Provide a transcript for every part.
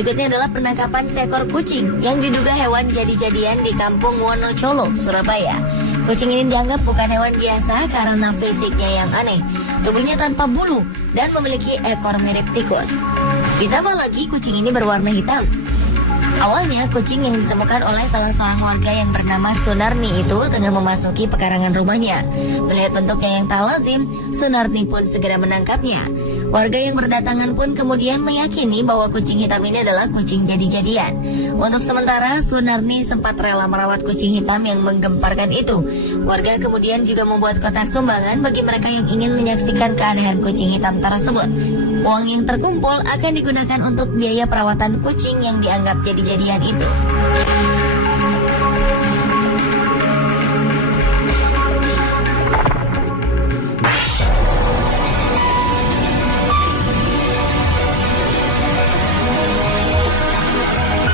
Berikutnya adalah penangkapan seekor kucing yang diduga hewan jadi-jadian di Kampung Wonocolo, Surabaya. Kucing ini dianggap bukan hewan biasa karena fisiknya yang aneh. Tubuhnya tanpa bulu dan memiliki ekor mirip tikus. Ditambah lagi kucing ini berwarna hitam. Awalnya kucing yang ditemukan oleh salah seorang warga yang bernama Sunarni itu tengah memasuki pekarangan rumahnya. Melihat bentuknya yang tak lazim, Sunarni pun segera menangkapnya. Warga yang berdatangan pun kemudian meyakini bahwa kucing hitam ini adalah kucing jadi-jadian. Untuk sementara, Sunarni sempat rela merawat kucing hitam yang menggemparkan itu. Warga kemudian juga membuat kotak sumbangan bagi mereka yang ingin menyaksikan keanehan kucing hitam tersebut. Uang yang terkumpul akan digunakan untuk biaya perawatan kucing yang dianggap jadi-jadian itu.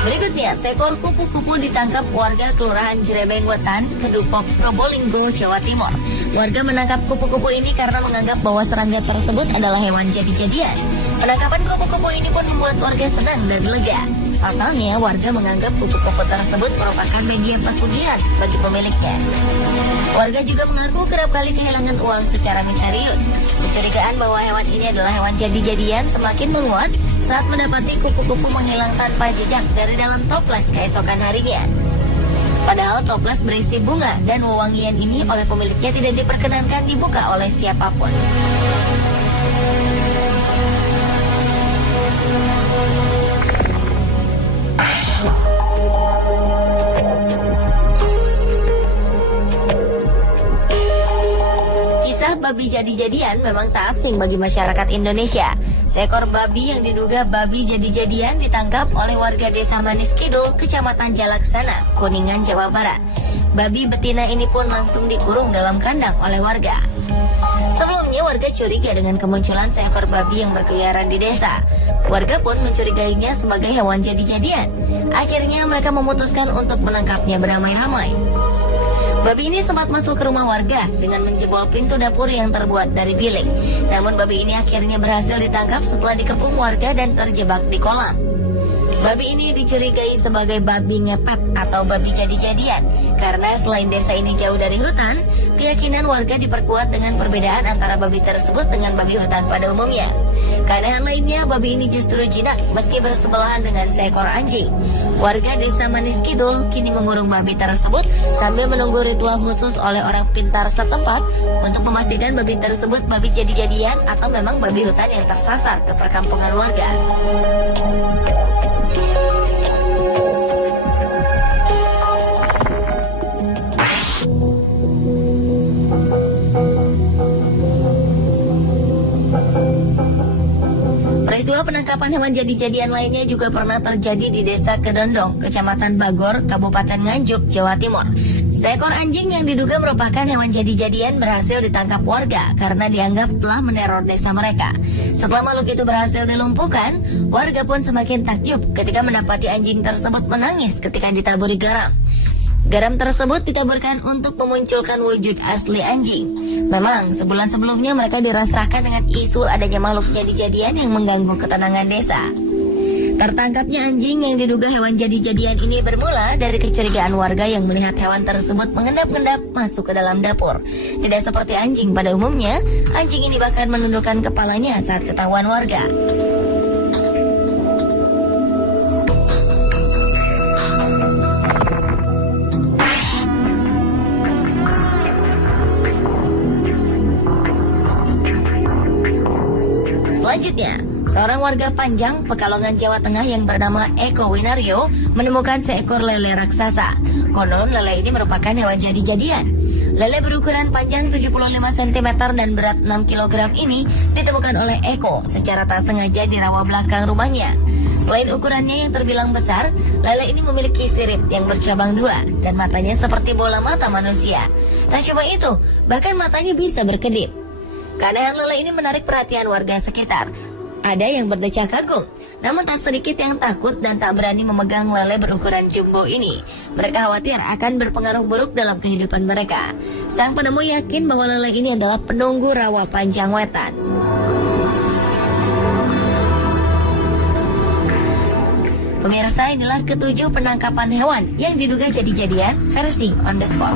Berikutnya, seekor kupu-kupu ditangkap warga Kelurahan Jrebeng Wetan, Kedupok, Probolinggo, Jawa Timur. Warga menangkap kupu-kupu ini karena menganggap bahwa serangga tersebut adalah hewan jadi-jadian. Penangkapan kupu-kupu ini pun membuat warga senang dan lega. Pasalnya, warga menganggap kupu-kupu tersebut merupakan media pesugihan bagi pemiliknya. Warga juga mengaku kerap kali kehilangan uang secara misterius. Kecurigaan bahwa hewan ini adalah hewan jadi-jadian semakin menguat saat mendapati kupu-kupu menghilang tanpa jejak dari dalam toples keesokan harinya. Padahal toples berisi bunga dan wewangian ini oleh pemiliknya tidak diperkenankan dibuka oleh siapapun. Kisah babi jadi-jadian memang tak asing bagi masyarakat Indonesia. Seekor babi yang diduga babi jadi-jadian ditangkap oleh warga desa Manis Kidul, Kecamatan Jalaksana, Kuningan, Jawa Barat. Babi betina ini pun langsung dikurung dalam kandang oleh warga. Sebelumnya warga curiga dengan kemunculan seekor babi yang berkeliaran di desa. Warga pun mencurigainya sebagai hewan jadi-jadian. Akhirnya mereka memutuskan untuk menangkapnya beramai-ramai. Babi ini sempat masuk ke rumah warga dengan menjebol pintu dapur yang terbuat dari bilik. Namun babi ini akhirnya berhasil ditangkap setelah dikepung warga dan terjebak di kolam. Babi ini dicurigai sebagai babi ngepet atau babi jadi-jadian karena selain desa ini jauh dari hutan, keyakinan warga diperkuat dengan perbedaan antara babi tersebut dengan babi hutan pada umumnya. Keanehan lainnya, babi ini justru jinak meski bersebelahan dengan seekor anjing. Warga desa Manis Kidul kini mengurung babi tersebut sambil menunggu ritual khusus oleh orang pintar setempat untuk memastikan babi tersebut babi jadi-jadian atau memang babi hutan yang tersasar ke perkampungan warga. Peristiwa penangkapan hewan jadi-jadian lainnya juga pernah terjadi di Desa Kedondong, Kecamatan Bagor, Kabupaten Nganjuk, Jawa Timur. Seekor anjing yang diduga merupakan hewan jadi-jadian berhasil ditangkap warga karena dianggap telah meneror desa mereka. Setelah makhluk itu berhasil dilumpuhkan, warga pun semakin takjub ketika mendapati anjing tersebut menangis ketika ditaburi garam. Garam tersebut ditaburkan untuk memunculkan wujud asli anjing. Memang sebulan sebelumnya mereka dirasakan dengan isu adanya makhluk jadi-jadian yang mengganggu ketenangan desa. Tertangkapnya anjing yang diduga hewan jadi-jadian ini bermula dari kecurigaan warga yang melihat hewan tersebut mengendap-endap masuk ke dalam dapur. Tidak seperti anjing pada umumnya, anjing ini bahkan menundukkan kepalanya saat ketahuan warga. Selanjutnya, seorang warga Panjang, Pekalongan, Jawa Tengah yang bernama Eko Winario menemukan seekor lele raksasa. Konon lele ini merupakan hewan jadi-jadian. Lele berukuran panjang 75 cm dan berat 6 kg ini ditemukan oleh Eko secara tak sengaja di rawa belakang rumahnya. Selain ukurannya yang terbilang besar, lele ini memiliki sirip yang bercabang dua dan matanya seperti bola mata manusia. Tak cuma itu, bahkan matanya bisa berkedip. Keanehan lele ini menarik perhatian warga sekitar. Ada yang berdecak kagum, namun tak sedikit yang takut dan tak berani memegang lele berukuran jumbo ini. Mereka khawatir akan berpengaruh buruk dalam kehidupan mereka. Sang penemu yakin bahwa lele ini adalah penunggu rawa Panjang Wetan. Pemirsa, inilah ketujuh penangkapan hewan yang diduga jadi-jadian versi on the spot.